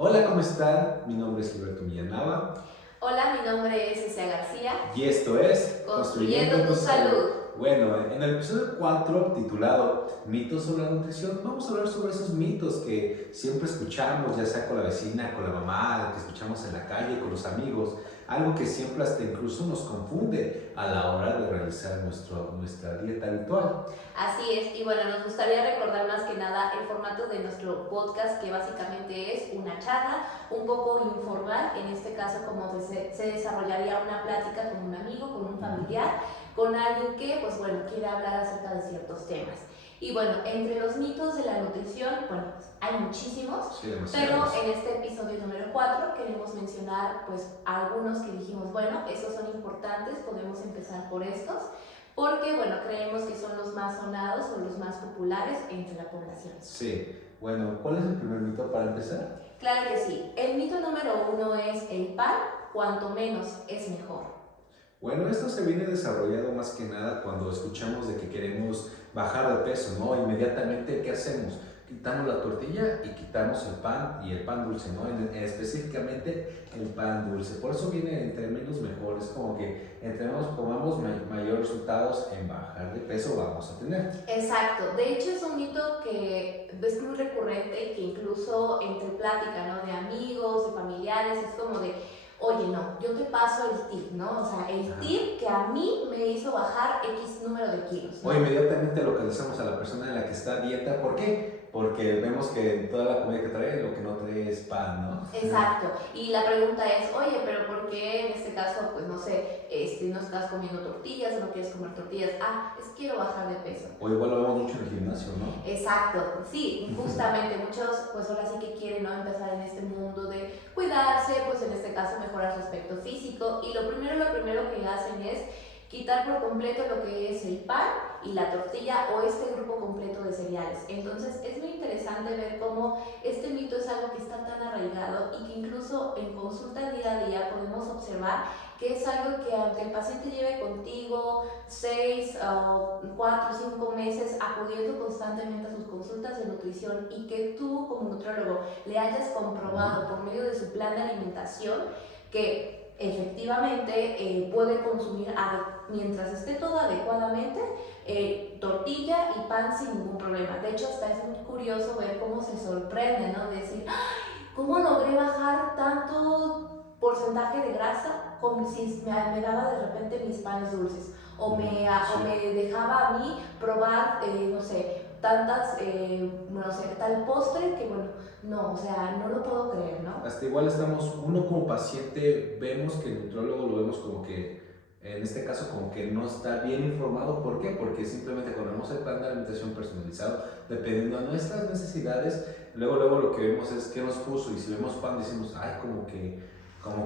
Hola, ¿cómo están? Mi nombre es Gilberto Millanava Hola, mi nombre es Cecilia García. y esto es Construyendo tu salud. Bueno, en el episodio 4 titulado Mitos sobre la nutrición, vamos a hablar sobre esos mitos que siempre escuchamos, ya sea con la vecina, con la mamá, que escuchamos en la calle, con los amigos, algo que siempre hasta incluso nos confunde a la hora de realizar nuestra dieta habitual. Así es, y bueno, nos gustaría recordar más que nada el formato de nuestro podcast, que básicamente es una charla un poco informal, en este caso como que se desarrollaría una plática con un amigo, con un familiar, con alguien que, pues bueno, quiere hablar acerca de ciertos temas. Y bueno, entre los mitos de la nutrición, bueno, pues, hay muchísimos, Sí, pero demasiados. en este episodio número 4 queremos mencionar pues algunos que dijimos, bueno, estos son importantes, podemos empezar por estos, porque bueno, creemos que son los más sonados o los más populares entre la población. Sí, bueno, ¿cuál es el primer mito para empezar? Claro que sí. El mito número 1 es el pan, cuanto menos es mejor. Bueno, esto se viene desarrollado más que nada cuando escuchamos de que queremos bajar de peso, ¿no? Inmediatamente, ¿qué hacemos? Quitamos la tortilla y quitamos el pan y el pan dulce, ¿no? Específicamente el pan dulce. Por eso viene entre menos mejor. Es como que entre menos comamos, mayores resultados en bajar de peso vamos a tener. Exacto. De hecho, es un mito que es muy recurrente y que incluso entre plática, ¿no? De amigos, de familiares, es como de, oye, no, yo te paso el tip, ¿no? O sea, el Ajá. tip que a mí me hizo bajar X número de kilos, ¿no? O inmediatamente localizamos a la persona en la que está a dieta. ¿Por qué? Porque vemos que toda la comida que trae, lo que no trae es pan, ¿no? Exacto. Y la pregunta es, oye, pero ¿por qué en este caso, pues no sé, no estás comiendo tortillas o no quieres comer tortillas? Ah, es que quiero bajar de peso. O igual lo vemos mucho en el gimnasio, ¿no? Exacto, sí, justamente muchos pues ahora sí que quieren, ¿no?, empezar en este mundo de cuidarse, pues en este caso mejorar su aspecto físico, y lo primero que hacen es quitar por completo lo que es el pan y la tortilla o este grupo completo de cereales. Entonces es muy interesante ver cómo este mito es algo que está tan arraigado y que incluso en consulta día a día podemos observar que es algo que aunque el paciente lleve contigo 6, 4, 5 meses acudiendo constantemente a sus consultas de nutrición y que tú como nutriólogo le hayas comprobado por medio de su plan de alimentación que efectivamente puede consumir mientras esté todo adecuadamente tortilla y pan sin ningún problema. De hecho, hasta es muy curioso ver cómo se sorprende, ¿no? De decir, ¿cómo logré bajar tanto porcentaje de grasa como si me daba de repente mis panes dulces? O me dejaba a mí probar, no sé, no sé, tal postre que bueno, no, o sea, no lo puedo creer, ¿no? Hasta igual estamos, uno como paciente, vemos que el nutriólogo lo vemos como que, en este caso, como que no está bien informado. ¿Por qué? Porque simplemente ponemos el plan de alimentación personalizado, dependiendo de nuestras necesidades. Luego lo que vemos es qué nos puso, y si vemos pan decimos, ay, como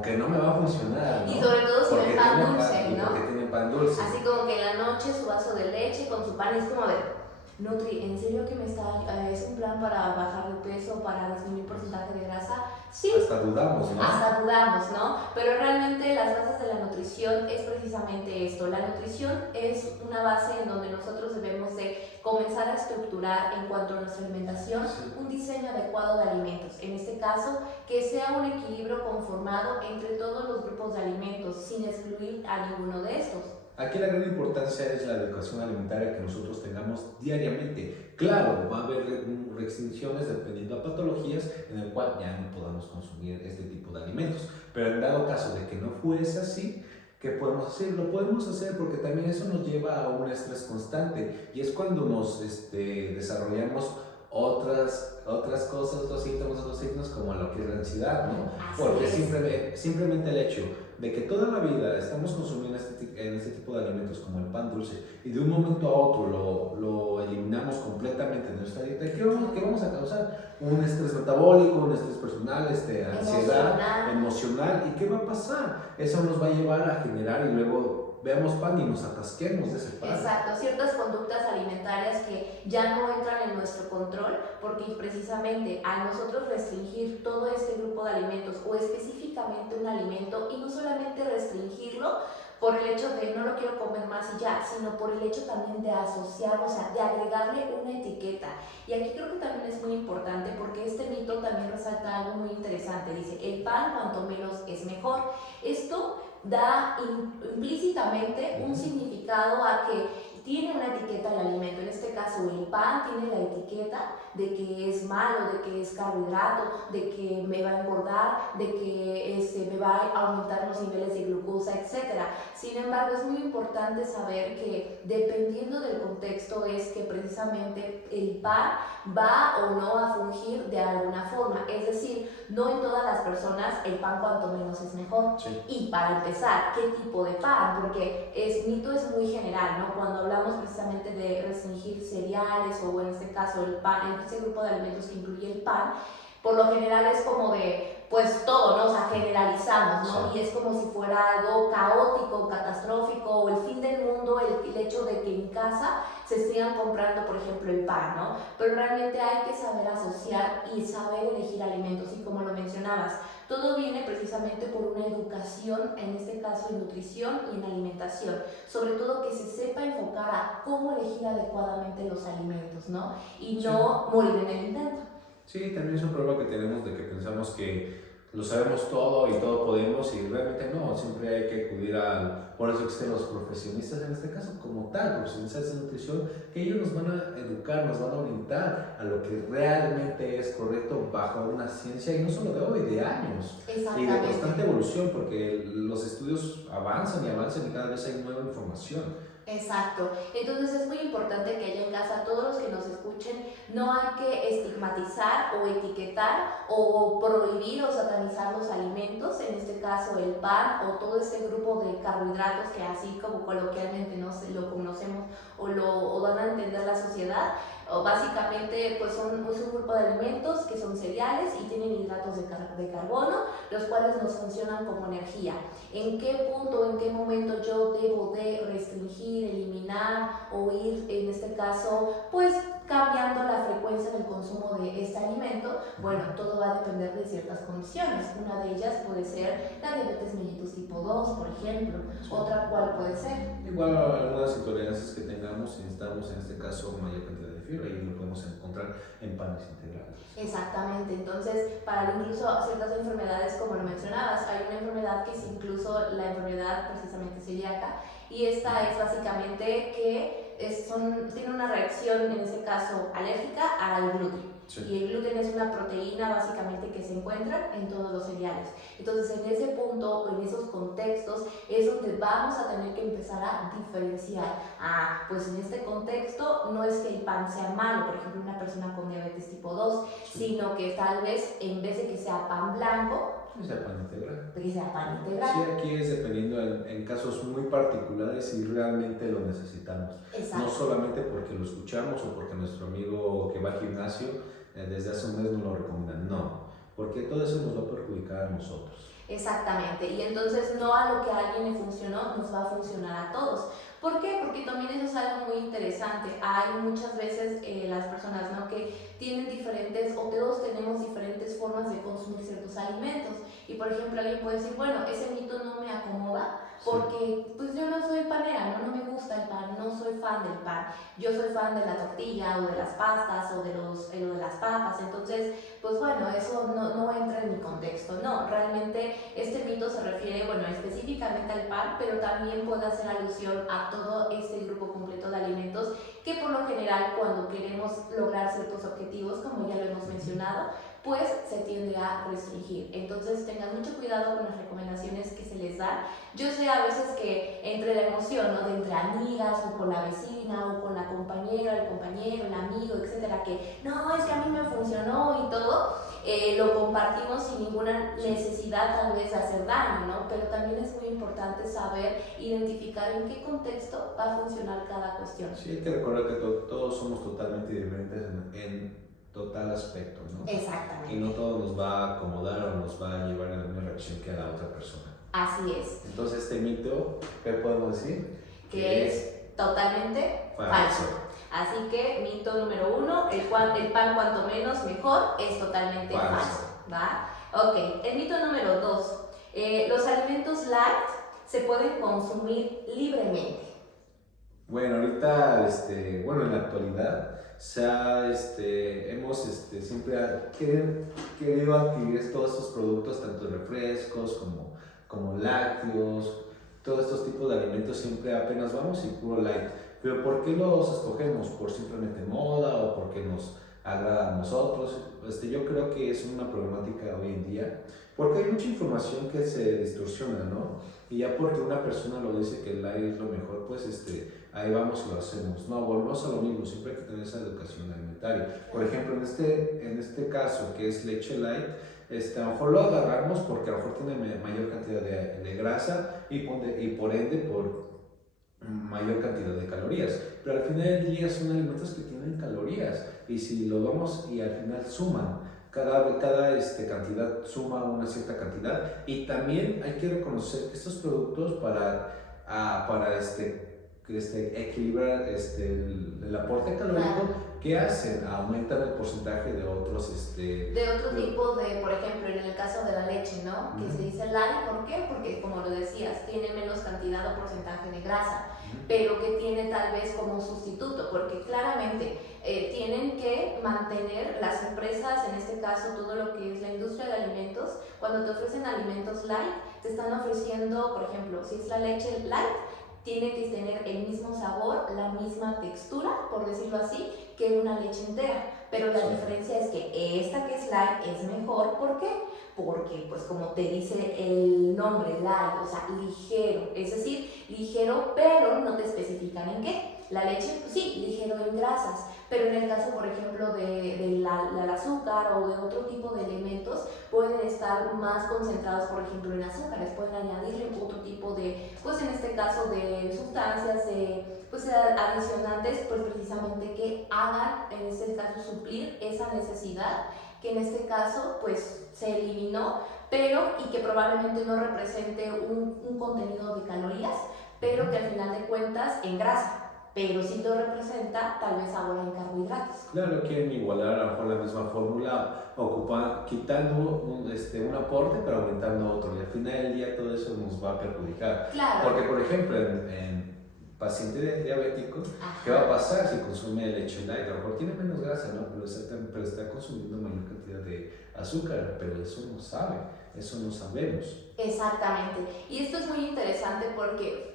que no me va a funcionar, ¿no? Y sobre todo si Porque ven pan tiene dulce, y ¿no? porque tiene pan dulce. Así como que en la noche su vaso de leche con su pan es como de, Nutri, ¿en serio que es un plan para bajar de peso, para disminuir porcentaje de grasa? Sí. Hasta dudamos, ¿no? Hasta dudamos, ¿no? Pero realmente las bases de la nutrición es precisamente esto. La nutrición es una base en donde nosotros debemos de comenzar a estructurar en cuanto a nuestra alimentación un diseño adecuado de alimentos. En este caso, que sea un equilibrio conformado entre todos los grupos de alimentos, sin excluir a ninguno de estos. Aquí la gran importancia es la educación alimentaria que nosotros tengamos diariamente. Claro, va a haber restricciones dependiendo de patologías en el cual ya no podamos consumir este tipo de alimentos. Pero en dado caso de que no fuese así, ¿qué podemos hacer? Lo podemos hacer porque también eso nos lleva a un estrés constante, y es cuando nos desarrollamos otras cosas, otros signos como lo que es la ansiedad, ¿no? Así Porque es. simplemente el hecho de que toda la vida estamos consumiendo en este tipo de alimentos como el pan dulce, y de un momento a otro lo eliminamos completamente de nuestra dieta, ¿qué vamos a causar? Un estrés metabólico, un estrés personal, ansiedad emocional. ¿Y qué va a pasar? Eso nos va a llevar a generar, y luego veamos pan y nos atasquemos de ese pan. Exacto, ciertas conductas alimentarias que ya no entran en nuestro control, porque precisamente al nosotros restringir todo este grupo de alimentos o específicamente un alimento, y no solamente restringirlo, por el hecho de no lo quiero comer más y ya, sino por el hecho también de asociarlo, o sea, de agregarle una etiqueta. Y aquí creo que también es muy importante porque este mito también resalta algo muy interesante. Dice, el pan cuanto menos es mejor. Esto da implícitamente un significado a que tiene una etiqueta el alimento. En este caso, el pan tiene la etiqueta de que es malo, de que es carbohidrato, de que me va a engordar, de que me va a aumentar los niveles de glucosa, etc. Sin embargo, es muy importante saber que dependiendo del contexto es que precisamente el pan va o no a fungir de alguna forma. Es decir, no en todas las personas el pan cuanto menos es mejor. Sí. Y para empezar, ¿qué tipo de pan? Porque mito es muy general, ¿no? Cuando hablamos precisamente de restringir cereales o en este caso el pan, en ese grupo de alimentos que incluye el pan, por lo general es como de, pues todo, ¿no? O sea, generalizamos, ¿no? Sí. Y es como si fuera algo caótico, catastrófico, o el fin del mundo, el hecho de que en casa se sigan comprando, por ejemplo, el pan, ¿no? Pero realmente hay que saber asociar y saber elegir alimentos, y como lo mencionabas, todo viene precisamente por una educación, en este caso en nutrición y en alimentación, sobre todo que se sepa enfocar a cómo elegir adecuadamente los alimentos, ¿no? Y no morir en el intento. Sí, también es un problema que tenemos de que pensamos que lo sabemos todo y todo podemos y realmente no, siempre hay que acudir por eso existen los profesionistas en este caso como tal, profesionistas de nutrición, que ellos nos van a educar, nos van a orientar a lo que realmente es correcto bajo una ciencia y no solo de hoy, de años y de constante evolución porque los estudios avanzan y cada vez hay nueva información. Exacto, entonces es muy importante que allá en casa todos los que nos escuchen no hay que estigmatizar o etiquetar o prohibir o satanizar los alimentos, en este caso el pan o todo este grupo de carbohidratos que así como coloquialmente no se lo conocemos o dan a entender la sociedad. O básicamente pues es un grupo de alimentos que son cereales y tienen hidratos de carbono, los cuales nos funcionan como energía. ¿En qué punto, en qué momento yo debo de restringir, eliminar o ir, en este caso, pues cambiando la frecuencia del consumo de este alimento? Bueno, todo va a depender de ciertas condiciones. Una de ellas puede ser la diabetes mellitus tipo 2, por ejemplo. Otra, ¿cuál puede ser? Igual algunas intolerancias que tengamos, necesitamos en este caso mayor cantidad de fibra y lo podemos encontrar en panes integrales. Exactamente, entonces para incluso ciertas enfermedades como lo mencionabas, hay una enfermedad que es incluso la enfermedad precisamente celíaca y esta es básicamente que tiene una reacción en este caso alérgica al gluten. Sí. Y el gluten es una proteína básicamente que se encuentra en todos los cereales. Entonces en ese punto, en esos contextos, es donde vamos a tener que empezar a diferenciar. Pues en este contexto no es que el pan sea malo, por ejemplo una persona con diabetes tipo 2, sí, sino que tal vez en vez de que sea pan blanco, que sea pan integral. Que sea pan integral. Sí, aquí es dependiendo en casos muy particulares si realmente lo necesitamos. Exacto. No solamente porque lo escuchamos o porque nuestro amigo que va al gimnasio desde hace un mes nos lo recomienda, no, porque todo eso nos va a perjudicar a nosotros. Exactamente, y entonces no a lo que a alguien le funcionó nos va a funcionar a todos. ¿Por qué? Porque también eso es algo muy interesante. Hay muchas veces las personas, ¿no?, que tienen diferentes, o todos tenemos diferentes formas de consumir ciertos alimentos. Y por ejemplo alguien puede decir, bueno, ese mito no me acomoda porque pues yo no soy panera, no me gusta el pan, no soy fan del pan. Yo soy fan de la tortilla o de las pastas o de las papas. Entonces, pues bueno, eso no entra en mi contexto. No, realmente este mito se refiere, bueno, específicamente al pan, pero también puede hacer alusión a todo este grupo completo de alimentos que por lo general cuando queremos lograr ciertos objetivos, como ya lo hemos mencionado, pues se tiende a restringir. Entonces tengan mucho cuidado con las recomendaciones que se les da. Yo sé a veces que entre la emoción, ¿no?, de entre amigas o con la vecina o con la compañera, el compañero, el amigo, etcétera, que no, es que a mí me funcionó y todo, lo compartimos sin ninguna necesidad tal vez de hacer daño, ¿no? Pero también es muy importante saber identificar en qué contexto va a funcionar cada cuestión. Sí, hay que recordar que todos somos totalmente diferentes en total aspecto, ¿no? Exactamente. Y no todo nos va a acomodar o nos va a llevar a la misma reacción que a la otra persona. Así es. Entonces este mito, ¿qué podemos decir? Que es totalmente falso. Así que mito número 1, el pan cuanto menos mejor, es totalmente falso. ¿Va? Ok, el mito número 2, los alimentos light se pueden consumir libremente? Bueno, ahorita, bueno, en la actualidad hemos siempre querido adquirir todos estos productos, tanto refrescos como lácteos, todos estos tipos de alimentos siempre apenas vamos y puro light. Pero ¿por qué los escogemos? ¿Por simplemente moda o porque nos agrada a nosotros? Yo creo que es una problemática hoy en día, porque hay mucha información que se distorsiona, ¿no? Y ya porque una persona lo dice que el light es lo mejor, pues ahí vamos y lo hacemos. No, volvemos a lo mismo, siempre hay que tener esa educación alimentaria. Por ejemplo, en este caso, que es leche light, a lo mejor lo agarramos porque a lo mejor tiene mayor cantidad de grasa y por ende por mayor cantidad de calorías. Pero al final del día son alimentos que tienen calorías y si lo vamos y al final suman, cada cantidad suma una cierta cantidad y también hay que reconocer que estos productos para equilibrar el aporte calórico que hacen, aumentan el porcentaje de otros de otro tipo de, por ejemplo, en el caso de la leche, ¿no? Que se dice light, ¿por qué? Porque como lo decías, tiene menos cantidad o porcentaje de grasa, pero que tiene tal vez como sustituto, porque claramente tienen que mantener las empresas, en este caso todo lo que es la industria de alimentos, cuando te ofrecen alimentos light, te están ofreciendo, por ejemplo, si es la leche light, tiene que tener el mismo sabor, la misma textura, por decirlo así, que una leche entera. Pero la diferencia es que esta que es light es mejor. ¿Por qué? Porque, pues como te dice el nombre, light, o sea, ligero. Es decir, ligero, pero no te especifican en qué. La leche, pues sí, ligero en grasas. Pero en el caso, por ejemplo, del azúcar o de otro tipo de elementos, pueden estar más concentrados, por ejemplo, en azúcares. Pueden añadirle otro tipo de, pues en este caso, de sustancias, pues adicionantes, pues precisamente que hagan, en este caso, suplir esa necesidad que en este caso, pues se eliminó, pero y que probablemente no represente un contenido de calorías, pero que al final de cuentas en grasa. Pero sí lo representa tal vez ahora en carbohidratos. Claro, quieren igualar a lo mejor la misma fórmula, quitando un aporte pero aumentando otro y al final del día todo eso nos va a perjudicar. Claro. Porque por ejemplo en paciente diabético, ¿qué va a pasar si consume leche light? A lo mejor tiene menos grasa, ¿no? Pero está consumiendo mayor cantidad de azúcar, pero eso no sabe, eso no sabemos. Exactamente. Y esto es muy interesante porque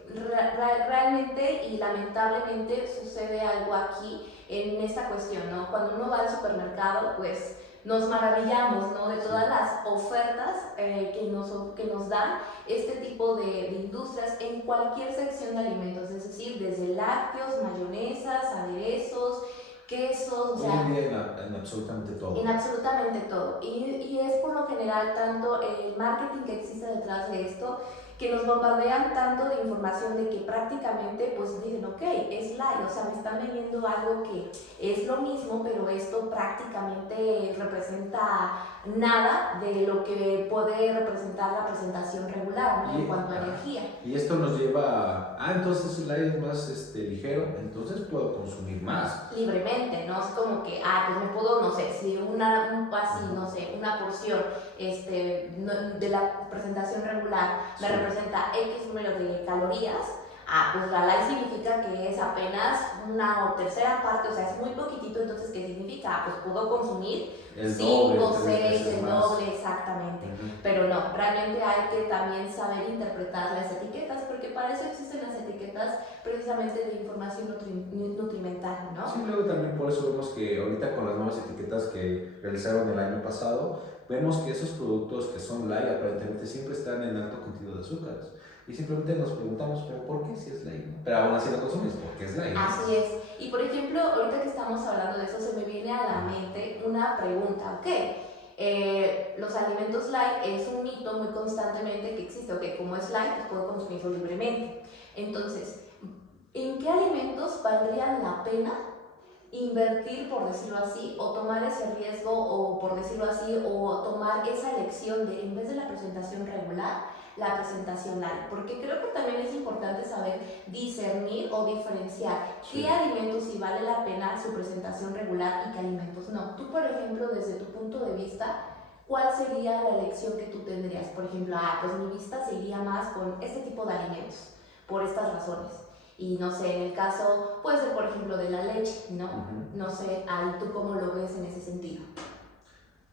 realmente y lamentablemente sucede algo aquí en esta cuestión, ¿no? Cuando uno va al supermercado, pues nos maravillamos, ¿no? De todas las ofertas que nos dan este tipo de industrias en cualquier sección de alimentos, es decir, desde lácteos, mayonesas, aderezos, quesos, o sea, hoy en día en absolutamente todo. En absolutamente todo. Y es por lo general tanto el marketing que existe detrás de esto, que nos bombardean tanto de información de que prácticamente pues dicen, ok, es light, o sea, me están vendiendo algo que es lo mismo, pero esto prácticamente representa nada de lo que puede representar la presentación regular, ¿no? En cuanto a energía. Y esto nos lleva entonces el light es más ligero, entonces puedo consumir más. Libremente, ¿no? Es como que, pues me puedo, no sé, si no sé, una porción de la presentación regular me representa X número de calorías, pues la light significa que es apenas una tercera parte, o sea, es muy poquitito, entonces ¿qué significa? Pues puedo consumir 5, 6, el doble, exactamente. Pero no, realmente hay que también saber interpretar las etiquetas, porque para eso existen las etiquetas precisamente de información nutrimental, ¿no? Sí, luego también por eso vemos que ahorita con las nuevas etiquetas que realizaron el año pasado, vemos que esos productos que son light aparentemente siempre están en alto contenido de azúcares. Y simplemente nos preguntamos, ¿pero por qué si es light? Pero aún así lo consumes, porque es light. Así es. Y por ejemplo, ahorita que estamos hablando de eso, se me viene a la mente una pregunta, ¿ok? Los alimentos light es un mito muy constantemente que existe, ok, como es light, pues puedo consumirlo libremente. Entonces, ¿en qué alimentos valdría la pena invertir, por decirlo así, o tomar ese riesgo, o por decirlo así, o tomar esa elección de, en vez de la presentación regular, la presentación light? Porque creo que también es importante saber discernir o diferenciar qué alimentos sí vale la pena su presentación regular y qué alimentos no. Tú, por ejemplo, desde tu punto de vista, ¿cuál sería la elección que tú tendrías? Por ejemplo, pues mi vista se iría más con este tipo de alimentos, por estas razones. Y no sé, en el caso, puede ser por ejemplo de la leche, ¿no? No sé, ahí tú cómo lo ves en ese sentido.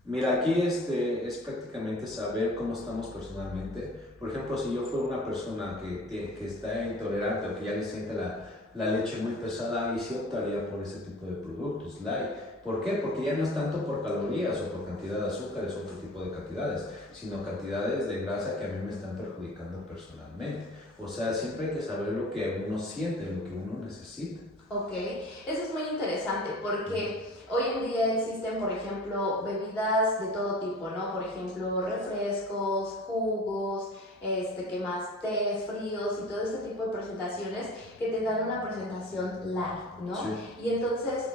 Mira, aquí es prácticamente saber cómo estamos personalmente. Por ejemplo, si yo fuera una persona que está intolerante o que ya le siente la leche muy pesada, ahí sí optaría por ese tipo de productos, light. ¿Por qué? Porque ya no es tanto por calorías o por cantidad de azúcares o otro tipo de cantidades, sino cantidades de grasa que a mí me están perjudicando personalmente. O sea, siempre hay que saber lo que uno siente, lo que uno necesita. Ok, eso es muy interesante porque hoy en día existen, por ejemplo, bebidas de todo tipo, ¿no? Por ejemplo, refrescos, jugos, ¿qué más? Tés, fríos y todo este tipo de presentaciones que te dan una presentación light, ¿no? Sí. Y entonces,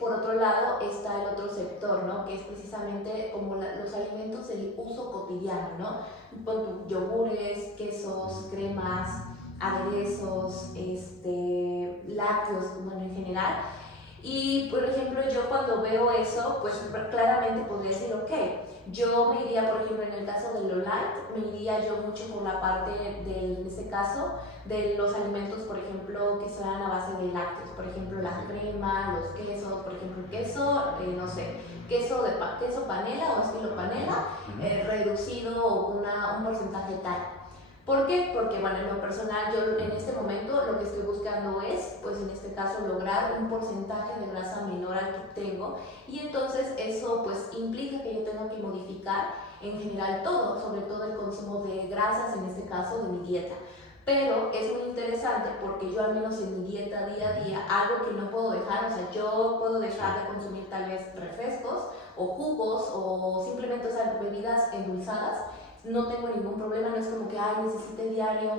por otro lado, está el otro sector, ¿no? Que es precisamente como los alimentos del uso cotidiano, ¿no? Pon tu yogures, quesos, cremas, aderezos, lácteos, bueno, en general. Y por ejemplo, yo cuando veo eso, pues claramente podría decir, ok, yo me iría, por ejemplo, en el caso de lo light, me iría yo mucho por la parte de, en este caso, de los alimentos, por ejemplo, que sean a base de lácteos, por ejemplo, la crema, los quesos, por ejemplo, queso, no sé, queso panela o estilo panela, reducido o un porcentaje tal. ¿Por qué? Porque, bueno, en lo personal, yo en este momento lo que estoy buscando es, pues en este caso, lograr un porcentaje de grasa menor al que tengo, y entonces eso pues implica que yo tenga que modificar en general todo, sobre todo el consumo de grasas, en este caso de mi dieta. Pero es muy interesante porque yo al menos en mi dieta día a día, algo que no puedo dejar, o sea, yo puedo dejar de consumir tal vez refrescos o jugos o simplemente, o sea, bebidas endulzadas. No tengo ningún problema, no es como que, ay, necesite diario,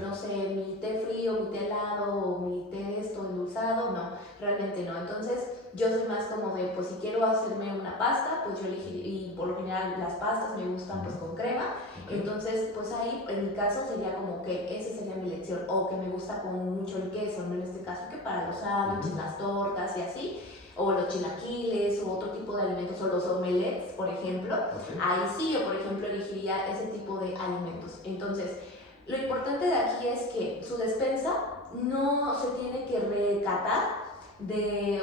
no sé, mi té frío, mi té helado, o mi té endulzado, no, realmente no. Entonces, yo soy más como de, pues si quiero hacerme una pasta, pues yo elegiré, y por lo general las pastas me gustan pues con crema, entonces, pues ahí, en mi caso, sería como que esa sería mi elección, o que me gusta con mucho el queso, ¿no? En este caso, que para los sándwiches, las tortas y así, o los chilaquiles o otro tipo de alimentos, o los omelets, por ejemplo, ahí sí yo, por ejemplo, elegiría ese tipo de alimentos. Entonces, lo importante de aquí es que su despensa no se tiene que recatar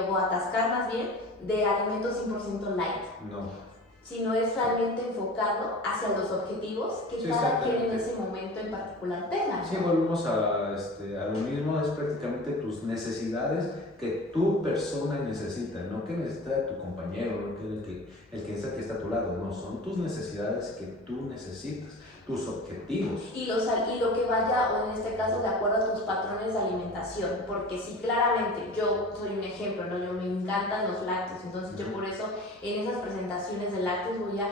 o atascar más bien de alimentos 100% light. No. Sino es realmente enfocado hacia los objetivos que cada quien en ese momento en particular tenga. Sí, volvemos a lo mismo, es prácticamente tus necesidades que tu persona necesita, no que necesita tu compañero, no que el que está a tu lado, no, son tus necesidades que tú necesitas, tus objetivos. Y lo que vaya, o en este caso, de acuerdo a tus patrones de alimentación, porque si claramente yo soy un ejemplo, ¿no? Yo me encantan los lácteos, entonces yo por eso en esas presentaciones de lácteos voy a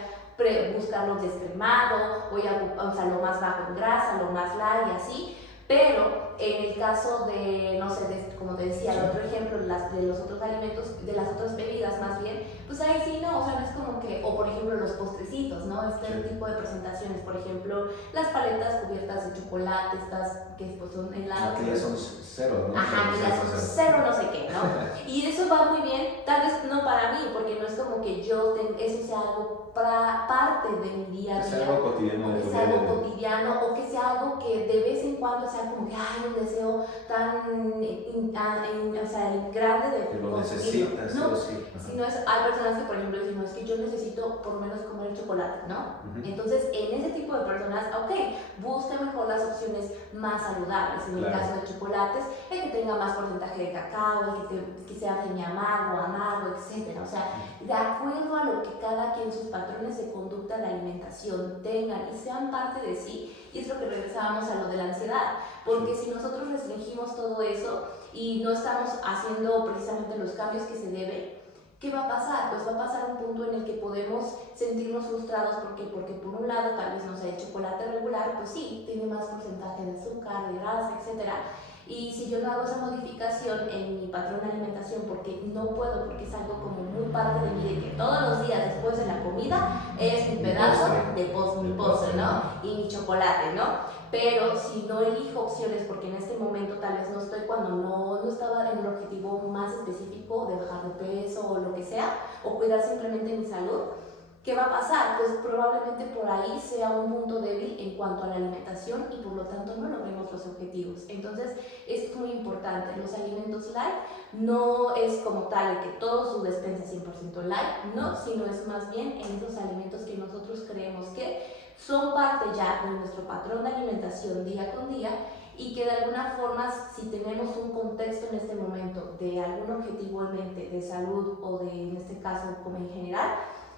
buscar los descremado, voy a usar lo más bajo en grasa, lo más light y así. Pero en el caso de, no sé, como te decía, el otro ejemplo, de los otros alimentos, de las otras bebidas más bien, pues ahí sí no, o sea, no es como que, o por ejemplo los postrecitos, ¿no? Tipo de presentaciones, por ejemplo, las paletas cubiertas de chocolate, estas que pues son helados. Que ya son cero, ¿no? Ajá, que ya son cero no sé qué, ¿no? Y eso va muy bien, tal vez no para mí, porque no es como que eso sea algo parte de mi día a día. Que sea algo cotidiano. Que sea algo cotidiano, o que sea algo que de vez en cuando sea como que, ay, un deseo tan grande de que lo consumirlo. necesitas, No, sí. sino hay personas que, por ejemplo, dicen, no, es que yo necesito por lo menos comer chocolate, ¿no? Entonces, en ese tipo de personas, ok, busca mejor las opciones más saludables. En el caso de chocolates, el que tenga más porcentaje de cacao, que sea amargo, etc. O sea, de acuerdo a lo que cada quien, sus patrones de conducta de alimentación tengan y sean parte de sí. Y es lo que regresábamos a lo de la ansiedad, porque si nosotros restringimos todo eso y no estamos haciendo precisamente los cambios que se deben, ¿qué va a pasar? Pues va a pasar un punto en el que podemos sentirnos frustrados porque por un lado tal vez, no sé, el chocolate regular, pues sí, tiene más porcentaje de azúcar, de grasa, etc. Y si yo no hago esa modificación en mi patrón de alimentación porque no puedo, porque es algo como muy parte de mí, de que todos los días después de la comida es mi pedazo de mi postre, ¿no? Y mi chocolate, ¿no? Pero si no elijo opciones, porque en este momento tal vez no estoy cuando no estaba en un objetivo más específico de bajar de peso o lo que sea, o cuidar simplemente mi salud, ¿qué va a pasar? Pues probablemente por ahí sea un punto débil en cuanto a la alimentación y por lo tanto no logremos los objetivos. Entonces es muy importante, los alimentos light no es como tal el que todo su despensa 100% light, no, sino es más bien en esos alimentos que nosotros creemos que son parte ya de nuestro patrón de alimentación día con día y que de alguna forma, si tenemos un contexto en este momento de algún objetivo en mente, de salud o de, en este caso, como en general,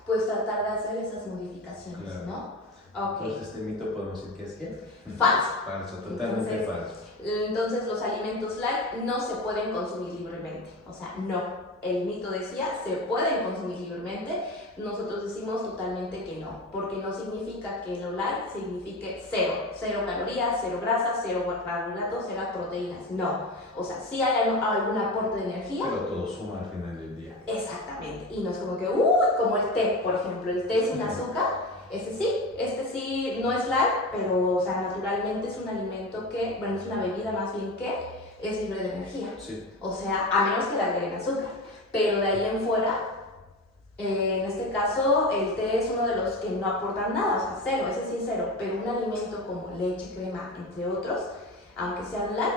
pues tratar de hacer esas modificaciones, claro. ¿no? Ok. Entonces, este mito podemos decir que es ¿qué? Falso. Falso, totalmente falso. Entonces los alimentos light no se pueden consumir libremente, o sea, no. El mito decía, se pueden consumir libremente, nosotros decimos totalmente que no, porque no significa que lo light signifique cero calorías, cero grasas, cero carbohidratos, cero proteínas, no. O sea, sí hay algún aporte de energía. Pero todo suma al final del día. Exactamente, y no es como que, como el té, por ejemplo, el té sin azúcar. Este sí no es light, pero o sea, naturalmente es un alimento que, bueno, es una bebida más bien que es libre de energía. Sí. O sea, a menos que le agreguen azúcar. Pero de ahí en fuera, en este caso, el té es uno de los que no aportan nada, o sea, cero, ese sí cero. Pero un alimento como leche, crema, entre otros, aunque sean light,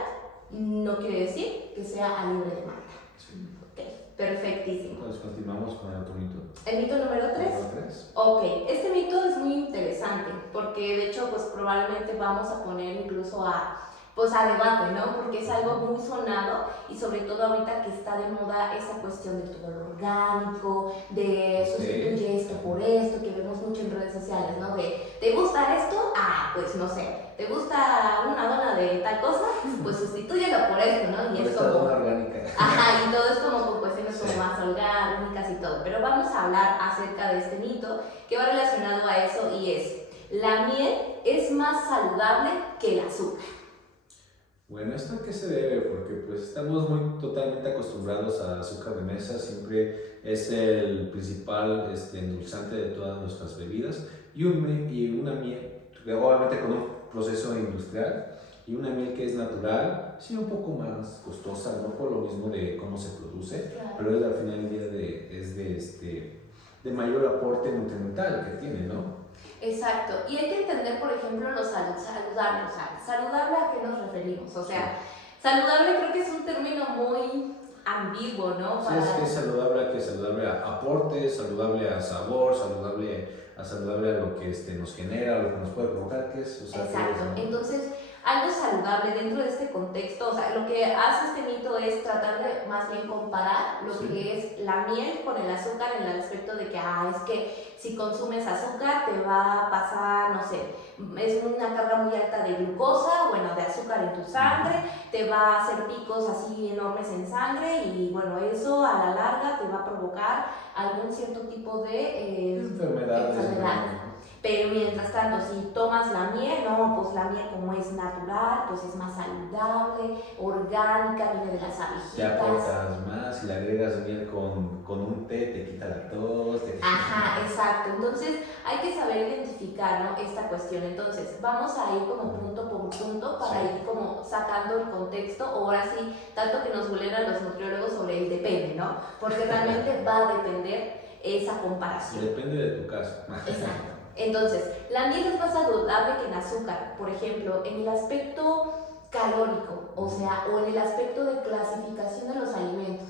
no quiere decir que sea a libre demanda. Sí. Ok, perfectísimo. Entonces continuamos con el otro mito. El mito número 3. Ok, este mito es muy interesante porque de hecho pues probablemente vamos a poner incluso a debate, ¿no? Porque es algo muy sonado y sobre todo ahorita que está de moda esa cuestión de todo lo orgánico, de sustituye esto por esto, que vemos mucho en redes sociales, ¿no? De, ¿te gusta esto? Ah, pues no sé, ¿te gusta una dona de tal cosa? Pues sustitúyelo por esto, ¿no? Y por es esta como... dona orgánica. Ajá, y todo es como con cuestiones como más orgánicas y todo. Pero vamos a hablar acerca de este mito que va relacionado a eso y es, la miel es más saludable que el azúcar. Bueno, ¿esto a qué se debe? Porque pues estamos muy totalmente acostumbrados al azúcar de mesa, siempre es el principal endulzante de todas nuestras bebidas y una miel, obviamente con un proceso industrial, y una miel que es natural, sí un poco más costosa, no por lo mismo de cómo se produce, Claro. pero es al final del día de mayor aporte nutrimental que tiene, ¿no? Exacto, y hay que entender, por ejemplo, lo saludable, o sea, ¿saludable a qué nos referimos? O sea, saludable creo que es un término muy ambiguo, ¿no? Sí, es que es saludable a aporte, saludable a sabor, saludable a lo que nos genera, lo que nos puede provocar, ¿qué es? O sea, exacto, ¿qué es, no? Entonces, algo saludable dentro de este contexto, o sea, lo que hace este mito es tratar de más bien comparar lo que es la miel con el azúcar en el aspecto de que, es que si consumes azúcar te va a pasar, no sé, es una carga muy alta de glucosa, bueno, de azúcar en tu sangre, te va a hacer picos así enormes en sangre y bueno, eso a la larga te va a provocar algún cierto tipo de enfermedad. Pero mientras tanto, si tomas la miel, no, pues la miel como es natural, pues es más saludable, orgánica, viene de las abejitas. Ya aportas más, si le agregas miel con un té, te quita la tos. Ajá, exacto. Entonces hay que saber identificar, ¿no? Esta cuestión. Entonces vamos a ir como punto por punto para ir como sacando el contexto, o ahora sí, tanto que nos vulneran los nutriólogos sobre el depende, ¿no? Porque realmente va a depender esa comparación. Depende de tu caso. Exacto. Entonces, la miel es más saludable que el azúcar, por ejemplo, en el aspecto calórico, o sea, o en el aspecto de clasificación de los alimentos.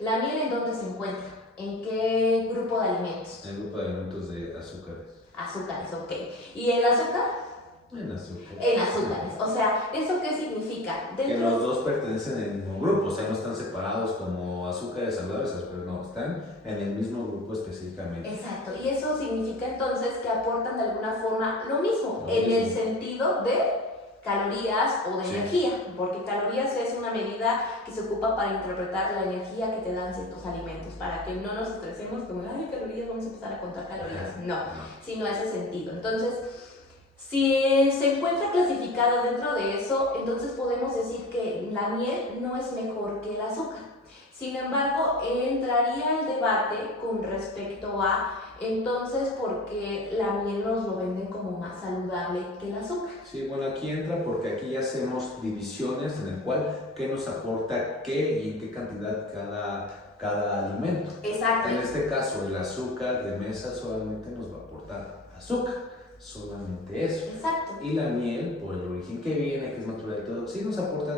¿La miel en dónde se encuentra? ¿En qué grupo de alimentos? El grupo de alimentos de azúcares. Azúcares, ok. ¿Y el azúcar? En azúcar. En azúcares. O sea, ¿eso qué significa? Que los dos pertenecen al mismo grupo, o sea, no están separados como azúcares saludables, pero no, están en el mismo grupo específicamente. Exacto, y eso significa entonces que aportan de alguna forma lo mismo, en el sentido de calorías o de energía, porque calorías es una medida que se ocupa para interpretar la energía que te dan ciertos alimentos, para que no nos estresemos como, calorías, vamos a empezar a contar calorías, no, sino ese sentido. Entonces, si se encuentra clasificado dentro de eso, entonces podemos decir que la miel no es mejor que el azúcar. Sin embargo, entraría el debate con respecto a, entonces, ¿por qué la miel nos lo venden como más saludable que el azúcar? Sí, bueno, aquí entra porque aquí hacemos divisiones en el cual qué nos aporta qué y en qué cantidad cada alimento. Exacto. En este caso, el azúcar de mesa solamente nos va a aportar azúcar, solamente eso. Exacto. Y la miel, por el origen que viene, que es natural y todo, sí nos aporta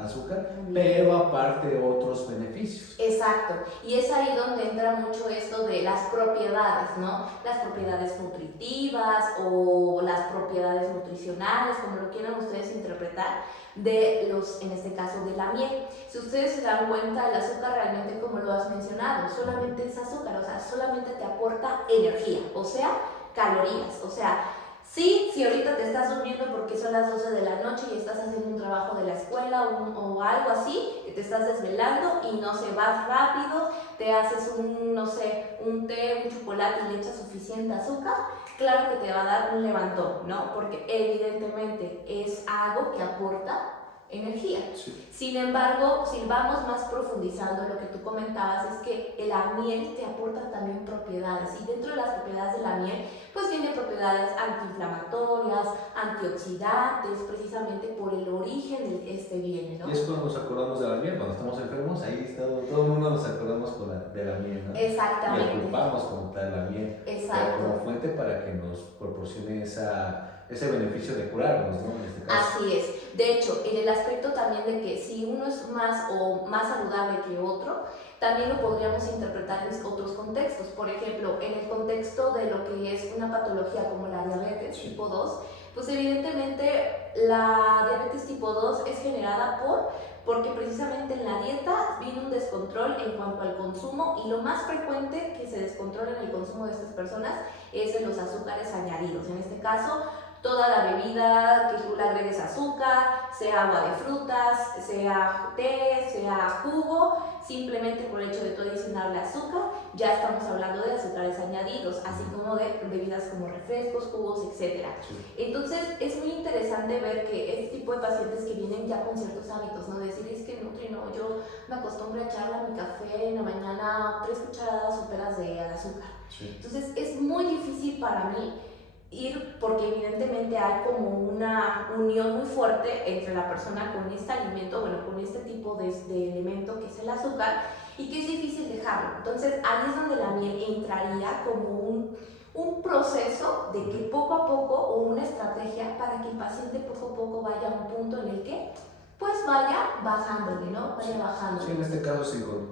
azúcar, pero aparte otros beneficios. Exacto. Y es ahí donde entra mucho esto de las propiedades, ¿no? Las propiedades nutritivas o las propiedades nutricionales, como lo quieran ustedes interpretar, de los, en este caso, de la miel. Si ustedes se dan cuenta, el azúcar realmente, como lo has mencionado, solamente es azúcar, o sea, solamente te aporta energía, o sea, calorías, o sea, sí, si ahorita te estás durmiendo porque son las 12 de la noche y estás haciendo un trabajo de la escuela o algo así, que te estás desvelando y no se vas rápido, te haces un, no sé, un té, un chocolate y le echas suficiente azúcar, claro que te va a dar un levantón, ¿no? Porque evidentemente es algo que aporta energía. Sí. Sin embargo, si vamos más profundizando, lo que tú comentabas es que la miel te aporta también propiedades, y dentro de las propiedades de la miel pues tiene propiedades antiinflamatorias, antioxidantes, precisamente por el origen de este viene, ¿no? Y es cuando nos acordamos de la miel, cuando estamos enfermos, ahí está, todo el mundo nos acordamos de la miel, ¿no? Exactamente. Y ocupamos como tal la miel. Exacto. Como fuente para que nos proporcione ese beneficio de curarnos, ¿no? En este caso. Así es. De hecho, en el aspecto también de que si uno es más o más saludable que otro, también lo podríamos interpretar en otros contextos. Por ejemplo, en el contexto de lo que es una patología como la diabetes tipo 2, pues evidentemente la diabetes tipo 2 es generada porque precisamente en la dieta viene un descontrol en cuanto al consumo, y lo más frecuente que se descontrola en el consumo de estas personas es de los azúcares añadidos. En este caso, toda la bebida que tú le agregues azúcar, sea agua de frutas, sea té, sea jugo, simplemente por el hecho de tú adicionarle azúcar, ya estamos hablando de azúcares añadidos, así como de bebidas como refrescos, jugos, etc. Sí. Entonces es muy interesante ver que este tipo de pacientes que vienen ya con ciertos hábitos, ¿no? Decir, es que Nutri, no, yo me acostumbro a echarle a mi café en la mañana 3 cucharadas soperas de azúcar. Sí. Entonces es muy difícil para mí ir, porque evidentemente hay como una unión muy fuerte entre la persona con este alimento, bueno, con este tipo de elemento que es el azúcar, y que es difícil dejarlo. Entonces ahí es donde la miel entraría como un proceso de que poco a poco, o una estrategia para que el paciente poco a poco vaya a un punto en el que pues vaya bajándole, ¿no? Vaya bajando. Sí, en este caso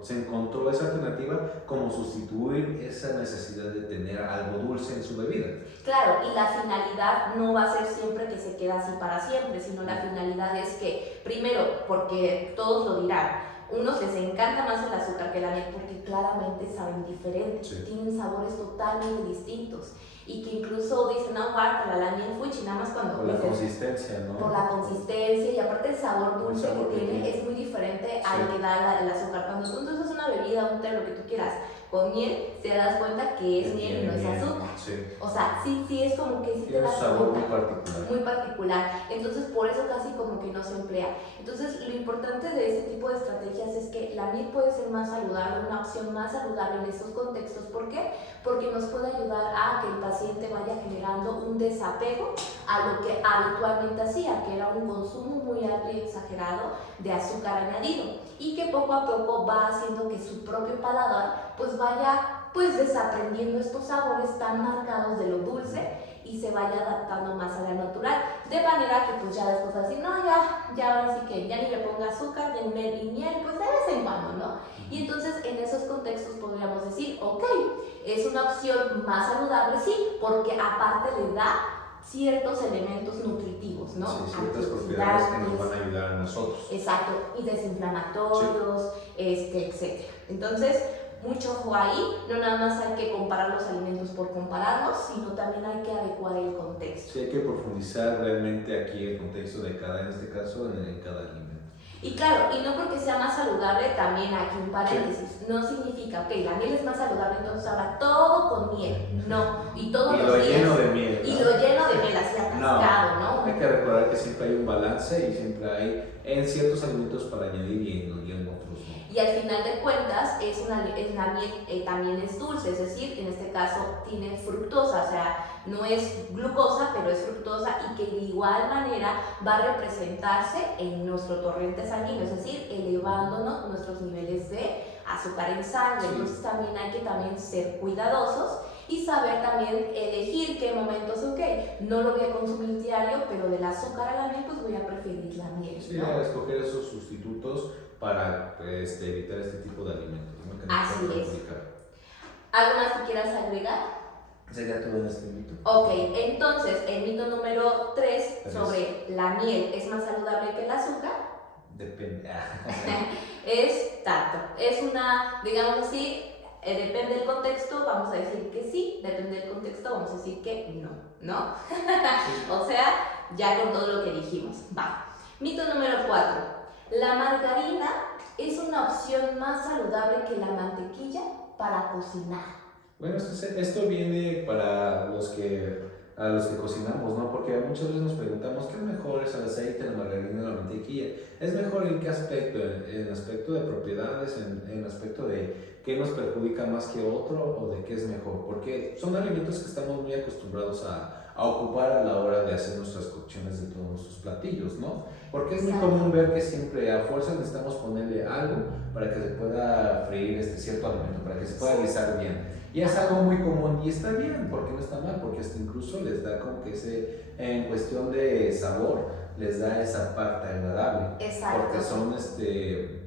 se encontró esa alternativa como sustituir esa necesidad de tener algo dulce en su bebida. Claro, y la finalidad no va a ser siempre que se quede así para siempre, sino la finalidad es que, primero, porque todos lo dirán, unos les encanta más el azúcar que la miel porque claramente saben diferente, sí. Tienen sabores totalmente distintos, y que incluso dicen, no, guárdala, la miel fuchi, nada más cuando... Por la consistencia, ¿no? Por la consistencia, y aparte el sabor dulce sabor que tiene es muy diferente al que da el azúcar. Cuando tú entonces una bebida, un té, lo que tú quieras, con miel, te das cuenta que es miel y no es azúcar. Sí. O sea, sí es como que sí te Tiene un das sabor cuenta. muy particular. Muy particular. Entonces, por eso casi como que no se emplea. Entonces, lo importante de este tipo de estrategias es que la miel puede ser más saludable, una opción más saludable en estos contextos. ¿Por qué? Porque nos puede ayudar a que el paciente vaya generando un desapego a lo que habitualmente hacía, que era un consumo muy alto y exagerado de azúcar añadido, y que poco a poco va haciendo que su propio paladar pues vaya pues desaprendiendo estos sabores tan marcados de lo dulce y se vaya adaptando más a la natural, de manera que pues ya después así, no, ya ahora sí que ya ni le ponga azúcar, de miel, pues de vez en cuando, ¿no? Y entonces en esos contextos podríamos decir, ok, es una opción más saludable, sí, porque aparte le da ciertos elementos nutritivos, ¿no? Sí, ciertas propiedades que nos van a ayudar a nosotros. Exacto, y desinflamatorios, etc. Entonces, mucho ojo ahí, no nada más hay que comparar los alimentos por compararlos, sino también hay que adecuar el contexto. Sí, hay que profundizar realmente aquí el contexto de cada, en este caso, en cada alimento. Y claro, y no porque sea más saludable, también aquí un paréntesis, no significa, ok, la miel es más saludable, entonces ahora todo con miel, no, y todos los días. Y lo lleno de miel, ¿no? Y lo lleno de miel, así atascado, ¿no? Hay que recordar que siempre hay un balance y siempre hay en ciertos alimentos para añadir y en otros no. Y al final de cuentas, la miel también es dulce, es decir, en este caso tiene fructosa, o sea, no es glucosa, pero es fructosa, y que de igual manera va a representarse en nuestro torrente sanguíneo, es decir, elevándonos nuestros niveles de azúcar en sangre. Sí. Entonces también hay que también ser cuidadosos y saber también elegir qué momentos, ok, no lo voy a consumir diario, pero del azúcar a la miel pues voy a preferir la miel, Sí, ¿no? escoger esos sustitutos para evitar este tipo de alimentos, ¿no? Que nos Así pueden es. perjudicar. ¿Algo más que quieras agregar? ¿Sería todo en este mito? Ok, entonces el mito número 3 Tres. sobre la miel es más saludable que el azúcar. Depende. Es tanto. Es una, digamos así, depende del contexto, vamos a decir que sí, depende del contexto, vamos a decir que no, ¿no? O sea, ya con todo lo que dijimos. Va. Mito número 4. La margarina es una opción más saludable que la mantequilla para cocinar. Bueno, esto viene para a los que cocinamos, ¿no? Porque muchas veces nos preguntamos qué es mejor, es el aceite, la margarina, la mantequilla. ¿Es mejor en qué aspecto? ¿En aspecto de propiedades? ¿En aspecto de qué nos perjudica más que otro? ¿O de qué es mejor? Porque son alimentos que estamos muy acostumbrados a ocupar a la hora de hacer nuestras cocciones de todos nuestros platillos, ¿no? Porque es muy común ver que siempre a fuerza necesitamos ponerle algo para que se pueda freír cierto alimento, para que se pueda guisar bien. Y es algo muy común y está bien, porque no está mal, porque hasta incluso les da como que en cuestión de sabor, les da esa parte agradable. Exacto. Porque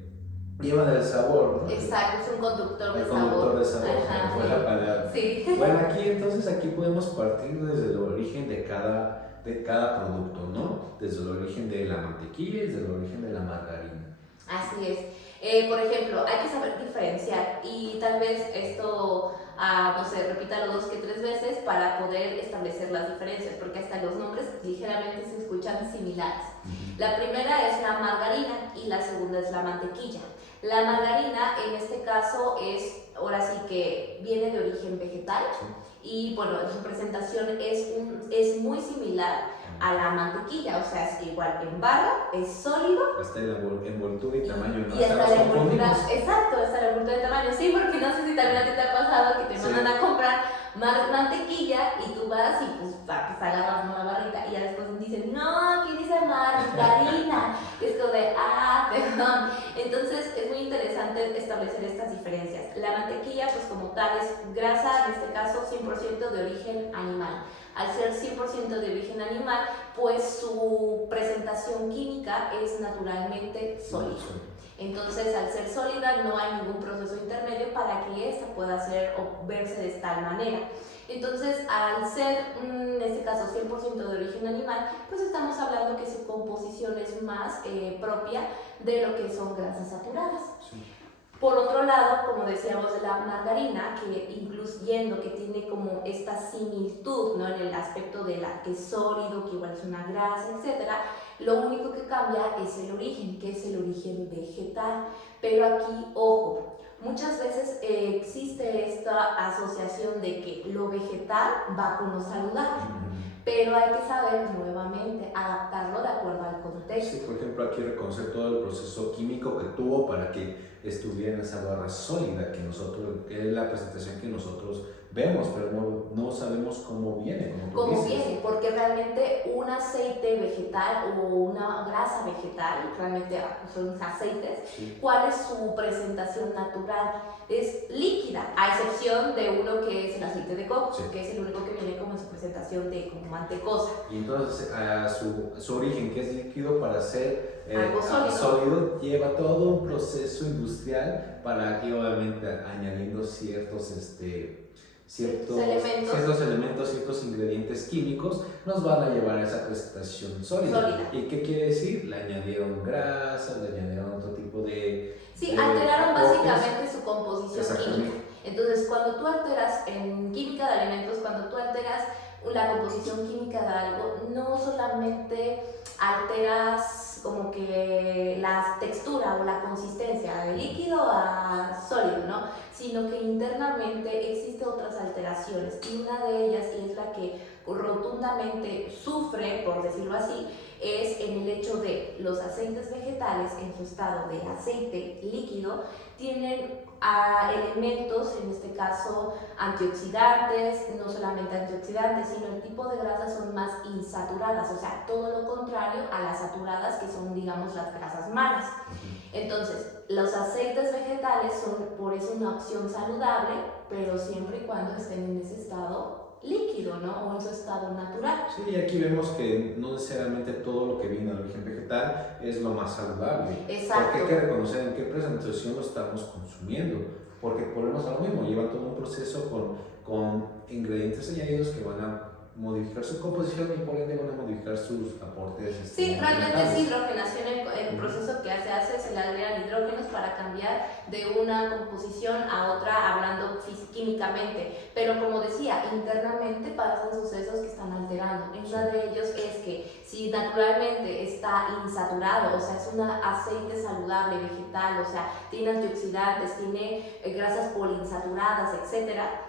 llevan el sabor, ¿no? Exacto, es un conductor de el sabor. conductor de sabor, Ajá, fue la palabra. Sí. Bueno, aquí podemos partir desde el origen de cada producto, ¿no? Desde el origen de la mantequilla y desde el origen de la margarina. Así es. Por ejemplo, hay que saber diferenciar y tal vez esto, no sé, repítalo 2 que 3 veces para poder establecer las diferencias, porque hasta los nombres ligeramente se escuchan similares. La primera es la margarina y la segunda es la mantequilla. La margarina en este caso ahora sí que viene de origen vegetal y bueno, su presentación es muy similar a la mantequilla, o sea, es igual en barra, es sólido. Hasta la envoltura y tamaño, ¿no? Y hasta la envoltura, confundimos. exacto, hasta la envoltura de tamaño, sí, porque no sé si también a ti te ha pasado que te mandan a comprar mantequilla y tú vas y pues agarras la barrita y ya después dicen, no, aquí dice margarina, es como de, perdón. Entonces es muy interesante establecer estas diferencias. La mantequilla pues como tal es grasa, en este caso 100% de origen animal. Al ser 100% de origen animal, pues su presentación química es naturalmente sólida. Entonces, al ser sólida, no hay ningún proceso intermedio para que ésta pueda ser o verse de tal manera. Entonces, al ser, en este caso, 100% de origen animal, pues estamos hablando que su composición es más propia de lo que son grasas saturadas. Sí. Por otro lado, como decíamos de la margarina, que incluyendo que tiene como esta similitud, ¿no? En el aspecto de la que es sólido, que igual es una grasa, etc., lo único que cambia es el origen, que es el origen vegetal. Pero aquí, ojo, muchas veces existe esta asociación de que lo vegetal va con lo saludable. Pero hay que saber nuevamente adaptarlo de acuerdo al contexto. Sí, por ejemplo, aquí reconocer todo el proceso químico que tuvo para que estuviera en esa barra sólida que es la presentación que nosotros vemos, pero no sabemos cómo viene. ¿Cómo viene? Porque realmente un aceite vegetal o una grasa vegetal, realmente son aceites, sí. ¿Cuál es su presentación natural? Es líquida, a excepción de uno que es el aceite de coco, sí. Que es el único que viene como en su presentación de como mantecosa. Y entonces a su origen, que es líquido, para ser algo sólido, lleva todo un proceso industrial para que obviamente añadiendo ciertos elementos, ciertos ingredientes químicos nos van a llevar a esa presentación sólida. ¿Y qué quiere decir? Le añadieron grasas, le añadieron otro tipo de... Sí, alteraron básicamente su composición química. Entonces, cuando tú alteras en química de alimentos, cuando tú alteras la composición química de algo, no solamente alteras como que la textura o la consistencia de líquido a sólido, ¿no? Sino que internamente existen otras alteraciones y una de ellas, y es la que rotundamente sufre, por decirlo así, es en el hecho de los aceites vegetales en su estado de aceite líquido tienen elementos, en este caso antioxidantes, no solamente antioxidantes, sino el tipo de grasas son más insaturadas, o sea, todo lo contrario a las saturadas, que son, digamos, las grasas malas. Entonces, los aceites vegetales son por eso una opción saludable, pero siempre y cuando estén en ese estado líquido, ¿no? O en su estado natural. Sí, y aquí vemos que no necesariamente todo lo que viene de origen vegetal es lo más saludable. Exacto. Porque hay que reconocer en qué presentación lo estamos consumiendo. Porque volvemos a lo mismo, llevan todo un proceso con ingredientes añadidos que van a modificar su composición y por ende van a modificar sus aportes. Sí, realmente es alimentarios. hidrogenación el proceso que se hace, se le agregan hidrógenos para cambiar de una composición a otra, hablando químicamente. Pero como decía, internamente pasan sucesos que están alterando. Uno de ellos es que si naturalmente está insaturado, o sea, es un aceite saludable, vegetal, o sea, tiene antioxidantes, tiene grasas poliinsaturadas, etcétera,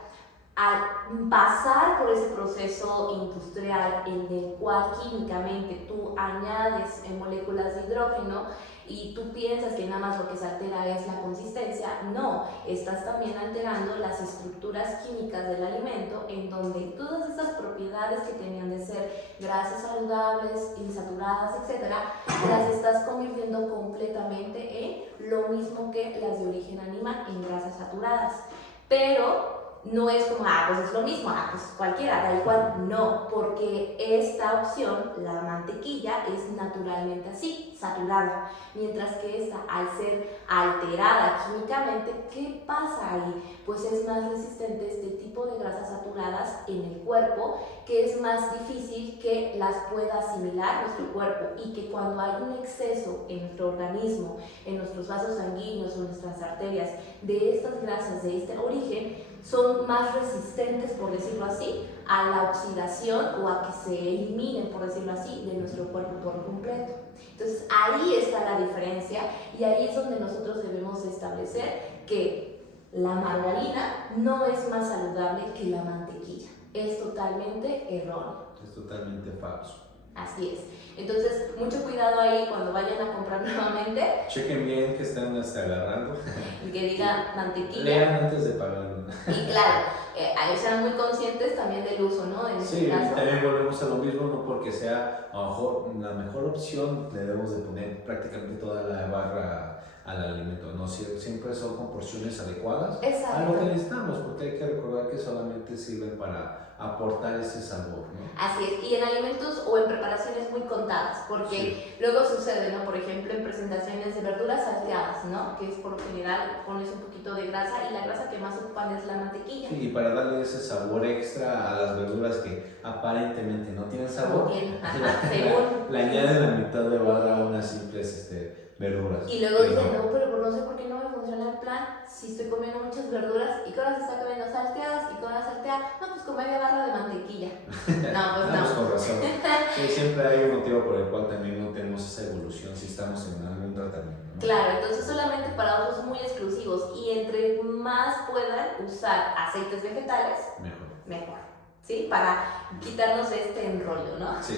al pasar por ese proceso industrial en el cual químicamente tú añades moléculas de hidrógeno y tú piensas que nada más lo que se altera es la consistencia, no, estás también alterando las estructuras químicas del alimento en donde todas esas propiedades que tenían de ser grasas saludables, insaturadas, etcétera, las estás convirtiendo completamente en lo mismo que las de origen animal, en grasas saturadas. Pero no es como, pues es lo mismo, pues cualquiera, da igual, no, porque esta opción, la mantequilla, es naturalmente así, saturada, mientras que esta, al ser alterada químicamente, ¿qué pasa ahí? Pues es más resistente a este tipo de grasas saturadas en el cuerpo, que es más difícil que las pueda asimilar nuestro cuerpo y que cuando hay un exceso en nuestro organismo, en nuestros vasos sanguíneos o en nuestras arterias de estas grasas de este origen, son más resistentes, por decirlo así, a la oxidación o a que se eliminen, por decirlo así, de nuestro cuerpo por completo. Entonces ahí está la diferencia y ahí es donde nosotros debemos establecer que la margarina no es más saludable que la mantequilla. Es totalmente erróneo. Es totalmente falso. Así es. Entonces, mucho cuidado ahí cuando vayan a comprar nuevamente. Chequen bien que están agarrando. Y que diga mantequilla. Lean antes de pagarlo. Y claro, sean muy conscientes también del uso, ¿no? En este Sí, caso. también volvemos a lo mismo, no porque sea a lo mejor la mejor opción, le debemos de poner prácticamente toda la barra al alimento, ¿no? Siempre son con porciones adecuadas a lo que necesitamos, porque hay que recordar que solamente sirven para aportar ese sabor, ¿no? Así es, y en alimentos o en preparaciones muy contadas, porque luego sucede, ¿no? Por ejemplo, en presentaciones de verduras salteadas, ¿no? Que es por lo general pones un poquito de grasa y la grasa que más ocupan es la mantequilla. Sí, y para darle ese sabor extra a las verduras que aparentemente no tienen sabor, No tienen, le añaden la mitad de barra a unas simples verduras. Y luego dicen, no, pero no sé por qué no me funciona el plan si estoy comiendo muchas verduras y que ahora se está comiendo salteadas y que ahora salteada, no, pues come media barra de mantequilla. No, pues no. Pues con razón. Sí, siempre hay un motivo por el cual también no tenemos esa evolución si estamos en algún tratamiento, ¿no? Claro, entonces solamente para usos muy exclusivos y entre más puedan usar aceites vegetales, mejor. ¿Sí? Para quitarnos este enrollo, ¿no? Sí.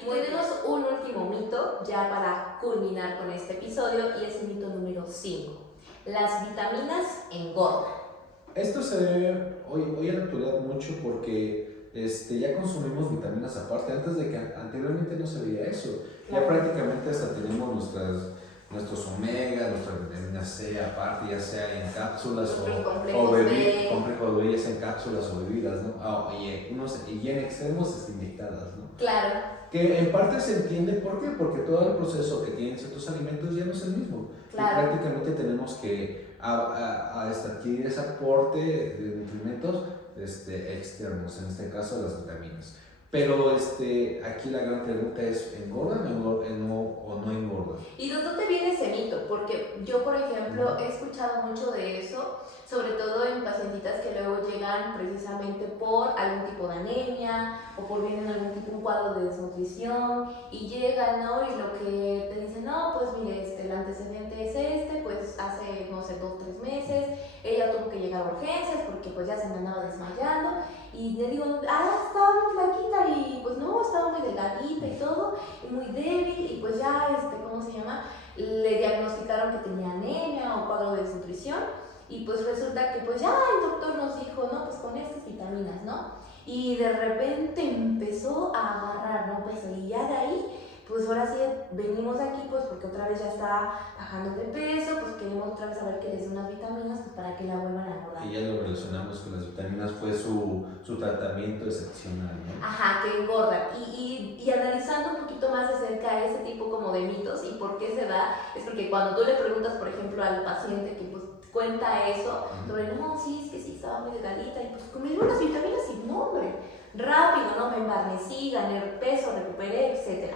Y tenemos un último mito ya para culminar con este episodio y es el mito número 5. Las vitaminas engordan. Esto se ve hoy en la actualidad mucho porque ya consumimos vitaminas aparte. Antes de que anteriormente no se veía eso. Claro. Ya prácticamente hasta tenemos nuestros omega, nuestras vitaminas C aparte, ya sea en cápsulas o bebidas, complejos B, ya sea en cápsulas o bebidas, ¿no? Y en extremos inyectadas, ¿no? Claro. Que en parte se entiende, ¿por qué? Porque todo el proceso que tienen ciertos alimentos ya no es el mismo. Claro. Y prácticamente tenemos que adquirir ese aporte de nutrimentos externos, en este caso las vitaminas. Pero aquí la gran pregunta es, ¿engordan o no engordan? ¿Y de dónde viene ese mito? Porque yo, por ejemplo, he escuchado mucho de eso, sobre todo en pacientitas que luego llegan precisamente por algún tipo de anemia o por vienen algún tipo de cuadro de desnutrición y llegan, ¿no? Y lo que te dicen, no, pues mire, el antecedente es pues hace, no sé, 2 o 3 meses, ella tuvo que llegar a urgencias porque pues ya se me andaba desmayando y le digo, estaba muy flaquita y pues no, estaba muy delgadita y todo, y muy débil y pues ya, ¿cómo se llama? Le diagnosticaron que tenía anemia o cuadro de desnutrición y pues resulta que pues ya el doctor nos dijo, no, pues con estas vitaminas, ¿no? Y de repente empezó a agarrar, ¿no? Pues y ya de ahí pues ahora sí venimos aquí pues porque otra vez ya está bajando de peso, pues queremos otra vez saber que les dé unas vitaminas pues para que la vuelvan a engordar. Y ya lo relacionamos con las vitaminas, fue su tratamiento excepcional, ¿no? Ajá, que engordan. Y analizando un poquito más de cerca ese tipo como de mitos y por qué se da, es porque cuando tú le preguntas, por ejemplo, al paciente que pues cuenta eso, sobre, no, sí, es que sí, estaba muy delgadita y pues comí unas vitaminas y no, hombre, rápido, ¿no? Me embarnecí, gané peso, recuperé, etc.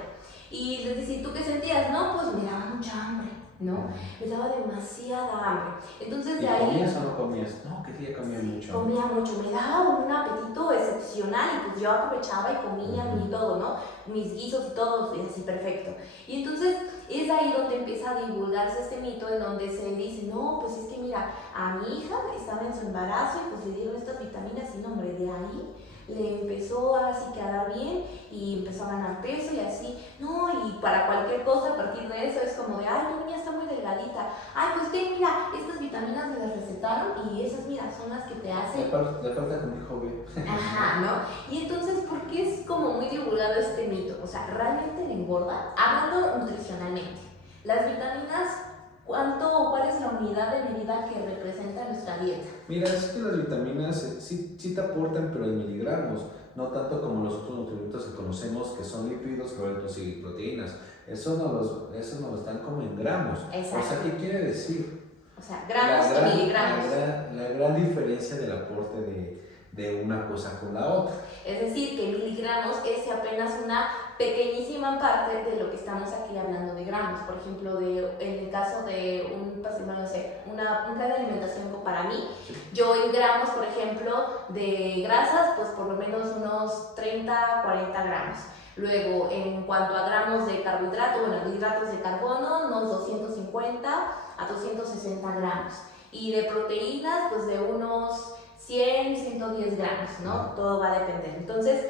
Y les dice, ¿tú qué sentías? No, pues me daba mucha hambre, ¿no? Me daba demasiada hambre. Entonces de ahí... ¿Comías o no comías? No, que sí, comía mucho. Comía mucho, me daba un apetito excepcional y pues yo aprovechaba y comía y todo, ¿no? Mis guisos y todo, y así perfecto. Y entonces es ahí donde empieza a divulgarse este mito en donde se dice, no, pues es que mira, a mi hija estaba en su embarazo y pues le dieron estas vitaminas y no, hombre, de ahí le empezó así que a dar bien y empezó a ganar peso y así, no, y para cualquier cosa a partir de eso es como de, ay, la niña está muy delgadita, ay, pues que mira, estas vitaminas me las recetaron y esas, mira, son las que te hacen... Le falta con mi joven. Ajá, ¿no? Y entonces, ¿por qué es como muy divulgado este mito? O sea, ¿realmente le engorda? Hablando nutricionalmente, las vitaminas... ¿Cuál es la unidad de medida que representa nuestra dieta? Mira, es que las vitaminas sí te aportan, pero en miligramos, no tanto como los otros nutrientes que conocemos, que son lípidos, carbohidratos y proteínas. Eso no lo están como en gramos. Exacto. O sea, ¿qué quiere decir? O sea, gramos y miligramos. La gran diferencia del aporte de una cosa con la otra. Es decir, que miligramos es apenas una pequeñísima parte de lo que estamos aquí hablando de gramos. Por ejemplo, en el caso de un plan de alimentación para mí, yo en gramos, por ejemplo, de grasas, pues por lo menos unos 30, 40 gramos. Luego, en cuanto a gramos de carbohidrato, bueno, hidratos de carbono, unos 250 a 260 gramos. Y de proteínas, pues de unos 100, 110 gramos, ¿no? Todo va a depender. Entonces,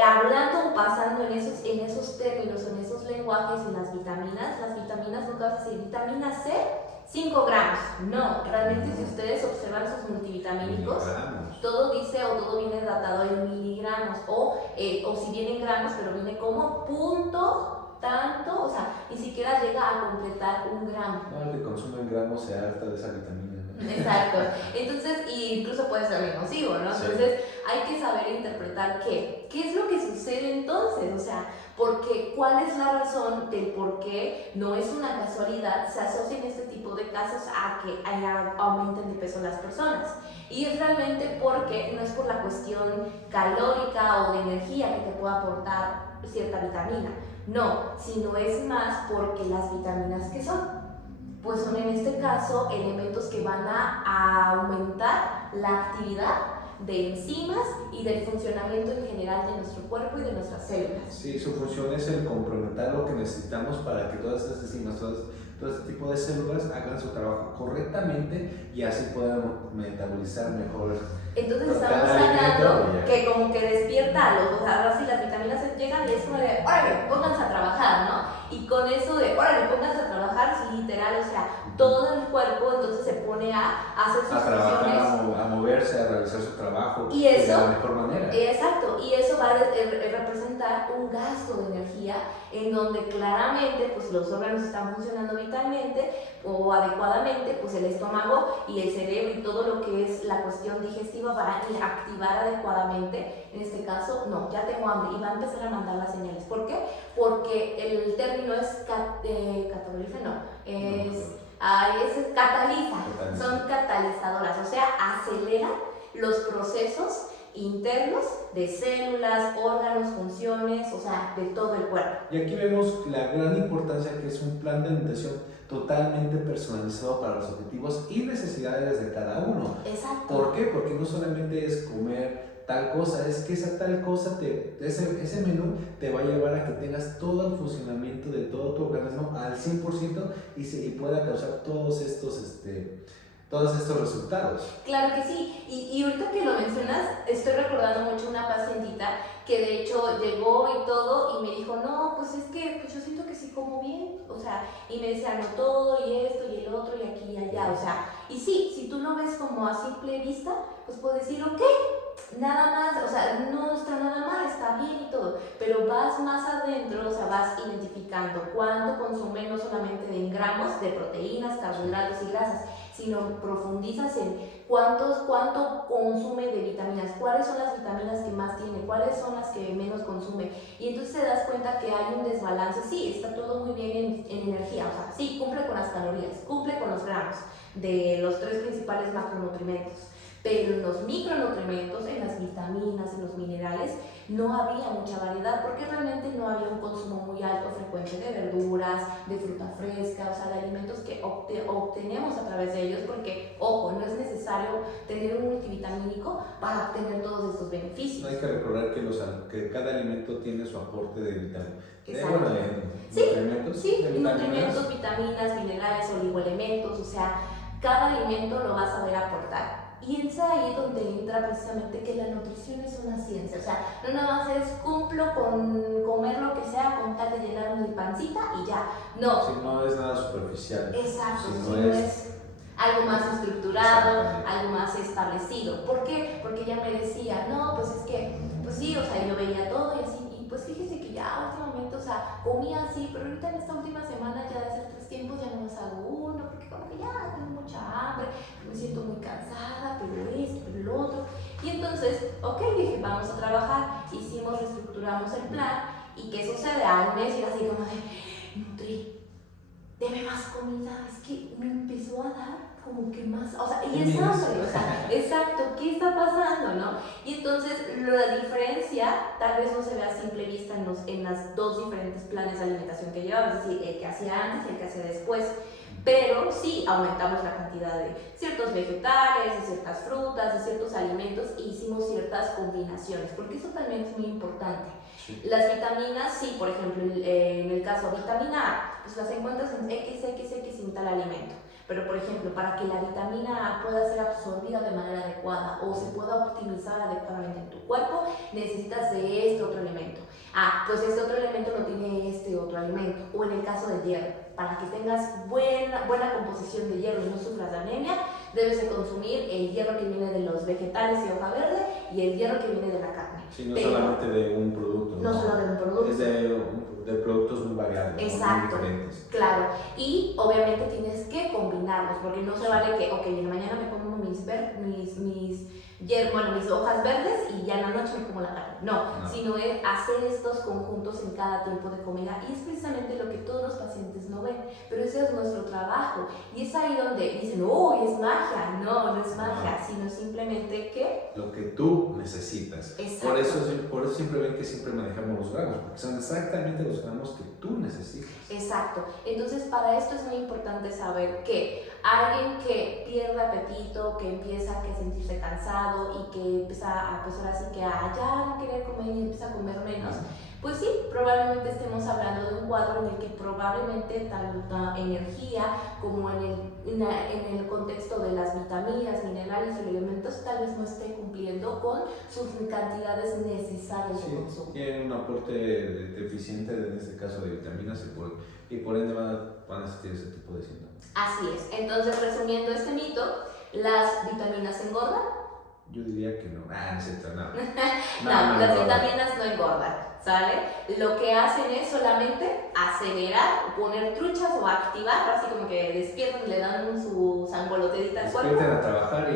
hablando o pasando en esos términos, en esos lenguajes, en las vitaminas nunca vas a decir vitamina C, 5 gramos. No, realmente si ustedes observan sus multivitamínicos, todo dice o todo viene datado en miligramos o si viene en gramos, pero viene como punto tanto, o sea, ni siquiera llega a completar un gramo. No, el que consume en gramos se harta de esa vitamina. Exacto. Entonces, incluso puede ser nocivo, ¿no? Sí. Entonces, hay que saber interpretar qué es lo que sucede entonces, o sea, porque cuál es la razón del por qué no es una casualidad, se asocian este tipo de casos a que aumenten de peso las personas. Y es realmente porque no es por la cuestión calórica o de energía que te pueda aportar cierta vitamina, no, sino es más porque las vitaminas que son, pues son en este caso elementos que van a aumentar la actividad de enzimas y del funcionamiento en general de nuestro cuerpo y de nuestras células. Sí, su función es el complementar lo que necesitamos para que todas estas enzimas, todo este tipo de células hagan su trabajo correctamente y así puedan metabolizar mejor. Entonces estamos hablando que como que despierta a los, o sea, ahora sí las vitaminas llegan y es como de, órale, pónganse a trabajar, ¿no? Y con eso de, órale, pónganse a trabajar, sí, literal, o sea, todo el cuerpo entonces se pone a hacer sus funciones. A moverse, a realizar su trabajo y eso, de la mejor manera. Exacto, y eso va a representar un gasto de energía en donde claramente pues los órganos están funcionando vitalmente o adecuadamente, pues el estómago y el cerebro y todo lo que es la cuestión digestiva va a activar adecuadamente. En este caso, no, ya tengo hambre y va a empezar a mandar las señales. ¿Por qué? Porque el término es cataliza, son catalizadoras, o sea, aceleran los procesos internos de células, órganos, funciones, o sea, de todo el cuerpo. Y aquí vemos la gran importancia que es un plan de alimentación totalmente personalizado para los objetivos y necesidades de cada uno. Exacto. ¿Por qué? Porque no solamente es comer tal cosa, es que esa tal cosa, ese menú te va a llevar a que tengas todo el funcionamiento de todo tu organismo al 100% y pueda causar todos estos resultados. Claro que sí, y ahorita que lo mencionas, estoy recordando mucho una pacientita que de hecho llegó y todo y me dijo, no, pues es que pues yo siento que sí como bien, o sea, y me decía, no todo y esto y el otro y aquí y allá, o sea, y sí, si tú lo ves como a simple vista, pues puedes decir, ok, nada más, o sea, no está nada mal, está bien y todo, pero pero vas más adentro, o sea, vas identificando cuánto consume, no solamente en gramos de proteínas, carbohidratos y grasas, sino profundizas en cuánto consume de vitaminas, cuáles son las vitaminas que más tiene, cuáles son las que menos consume. Y entonces te das cuenta que hay un desbalance. Sí, está todo muy bien en energía, o sea, sí, cumple con las calorías, cumple con los gramos de los 3 principales macronutrientes. Pero en los micronutrientes, en las vitaminas, en los minerales, no había mucha variedad porque realmente no había un consumo muy alto, frecuente de verduras, de fruta fresca, o sea, de alimentos que obtenemos a través de ellos porque, ojo, no es necesario tener un multivitamínico para obtener todos estos beneficios. No hay que recordar que cada alimento tiene su aporte de vitaminas. Exacto. Nutrimentos, vitaminas, minerales, oligoelementos, o sea, cada alimento lo vas a ver aportar. Y es ahí donde entra precisamente que la nutrición es una ciencia, o sea, no nada más es cumplo con comer lo que sea con tal de llenar mi pancita y ya, no. Si no es nada superficial. Exacto, si no es algo más estructurado, algo más establecido. ¿Por qué? Porque ella me decía, no, pues es que, pues sí, o sea, yo veía todo y así, y pues fíjese que ya últimamente, o sea, comía así, pero ahorita en esta última semana ya de hacer 3 tiempos ya no más hago uno, porque como que ya tengo mucha hambre, me siento muy cansada, pero esto, pero lo otro. Y entonces, ok, dije, vamos a trabajar, reestructuramos el plan, y ¿qué sucede? Al mes era así como de, Nutri, deme más comida, es que me empezó a dar como que más, o sea, y es hambre, o sea, exacto, ¿qué está pasando, no? Y entonces la diferencia tal vez no se ve a simple vista en las 2 diferentes planes de alimentación que llevaba, es decir, el que hacía antes y el que hacía después, pero sí aumentamos la cantidad de ciertos vegetales, de ciertas frutas, de ciertos alimentos e hicimos ciertas combinaciones, porque eso también es muy importante. Sí. Las vitaminas, sí, por ejemplo, en el caso vitamina A, pues las encuentras en XX sin tal alimento. Pero, por ejemplo, para que la vitamina A pueda ser absorbida de manera adecuada o se pueda optimizar adecuadamente en tu cuerpo, necesitas de este otro alimento. Ah, pues este otro elemento lo tiene este otro alimento. O en el caso del hierro, para que tengas buena composición de hierro y no sufras de anemia, debes de consumir el hierro que viene de los vegetales y hoja verde y el hierro que viene de la carne. Sí, no solamente de un producto. No solo de un producto. Es de productos muy variados. Exacto, muy diferentes. Claro. Y obviamente tienes que combinarlos, porque no se vale que, ok, en la mañana me como mis hojas verdes y ya en la noche me como la carne. No, sino es hacer estos conjuntos en cada tiempo de comida. Y es precisamente lo que todos los pacientes no ven, pero ese es nuestro trabajo. Y es ahí donde dicen, oh, es magia. No, no es magia, sino simplemente que... lo que tú necesitas. Exacto. Por eso siempre ven que siempre manejamos los gramos, porque son exactamente los gramos que tú necesitas. Exacto. Entonces, para esto es muy importante saber que alguien que pierde apetito, que empieza a sentirse cansado y que empieza a, pues ahora sí que a ya no querer comer y empieza a comer menos, pues sí, probablemente estemos hablando de un cuadro en el que probablemente tanta energía como en el contexto de las vitaminas, minerales y elementos tal vez no esté cumpliendo con sus cantidades necesarias de consumo. Tiene un aporte deficiente en este caso de vitaminas y por ende van a existir ese tipo de síntomas. Así es. Entonces, resumiendo este mito, ¿las vitaminas engordan? Yo diría que no. No es cierto, no. No, las vitaminas no engordan, ¿sale? Lo que hacen es solamente acelerar, poner truchas o activar, así como que despiertan y le dan su sangolotedita al cuerpo. Despiertan a trabajar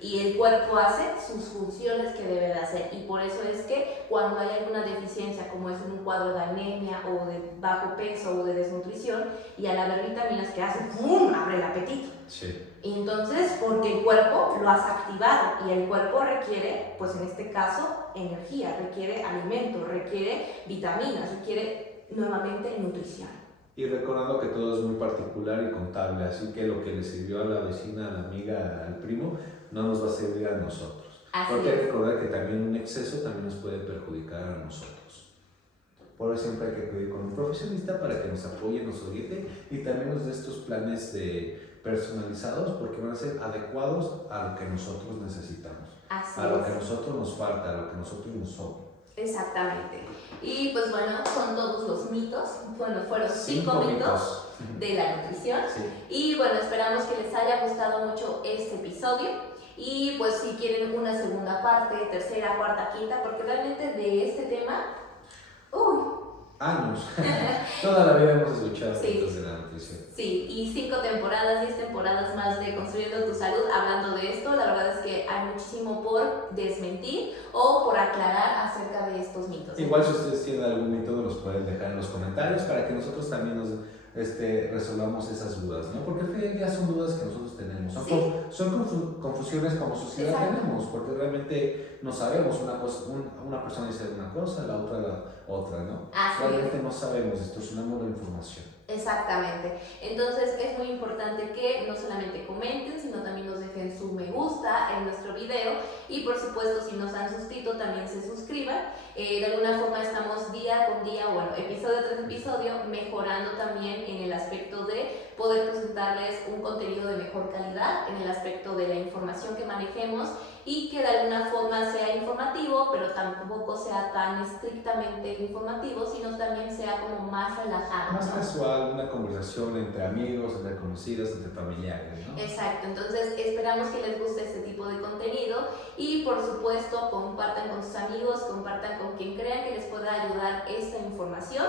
y el cuerpo hace sus funciones que debe de hacer, y por eso es que cuando hay alguna deficiencia, como es en un cuadro de anemia o de bajo peso o de desnutrición, y al haber vitaminas que hacen ¡pum!, abre el apetito. Sí. Y entonces, porque el cuerpo lo has activado y el cuerpo requiere, pues en este caso, energía, requiere alimento, requiere vitaminas, requiere nuevamente nutrición. Y recordando que todo es muy particular y contable, así que lo que le sirvió a la vecina, a la amiga, al primo, no nos va a servir a nosotros. Así porque hay es. que recordar que también un exceso también nos puede perjudicar a nosotros. Por eso siempre hay que acudir con un profesionista para que nos apoye, nos oriente y también nos dé estos planes personalizados, porque van a ser adecuados a lo que nosotros necesitamos. Así a lo es. que a nosotros nos falta, a lo que a nosotros nos sobra. Exactamente. Y pues bueno, son todos los mitos. Bueno, fueron 5 mitos de la nutrición. Sí. Y bueno, esperamos que les haya gustado mucho este episodio. Y pues si quieren una segunda parte, tercera, cuarta, quinta, porque realmente de este tema años. Toda la vida hemos escuchado Sí. puntos de la nutrición. Sí, y 5 temporadas, 10 temporadas más de Construyendo tu Salud hablando de esto. La verdad es que hay muchísimo por desmentir o por aclarar acerca de estos mitos. Igual si ustedes tienen algún mito, los pueden dejar en los comentarios para que nosotros también nos resolvamos esas dudas, ¿no? Porque al fin del día son dudas que nosotros tenemos, son confusiones como sociedad. Exacto. Tenemos, porque realmente no sabemos una cosa, una persona dice una cosa, la otra la otra, ¿no? Así Realmente no sabemos, distorsionamos la información. Exactamente. Entonces es muy importante que no solamente comenten, sino también nos dejen su me gusta en nuestro video y por supuesto si nos han suscrito también se suscriban. De alguna forma estamos día con día, bueno, episodio tras episodio, mejorando también en el aspecto de poder presentarles un contenido de mejor calidad, en el aspecto de la información que manejemos y que de alguna forma sea informativo, pero tampoco sea tan estrictamente informativo, sino también sea como más relajado. Más ¿no? casual, una conversación entre amigos, entre conocidos, entre familiares, ¿no? Exacto, entonces esperamos que les guste este tipo de contenido y por supuesto compartan con sus amigos, compartan con quien crean que les pueda ayudar esta información.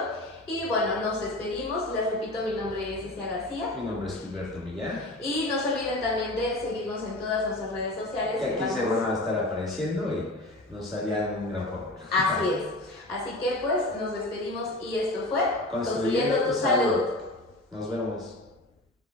Y bueno, nos despedimos. Les repito, mi nombre es Isia García. Mi nombre es Gilberto Millán. Y no se olviden también de seguirnos en todas nuestras redes sociales. Que aquí se van a estar apareciendo y nos harían un gran favor. Así es. Así que pues nos despedimos y esto fue Construyendo tu salud. Salud. Nos vemos.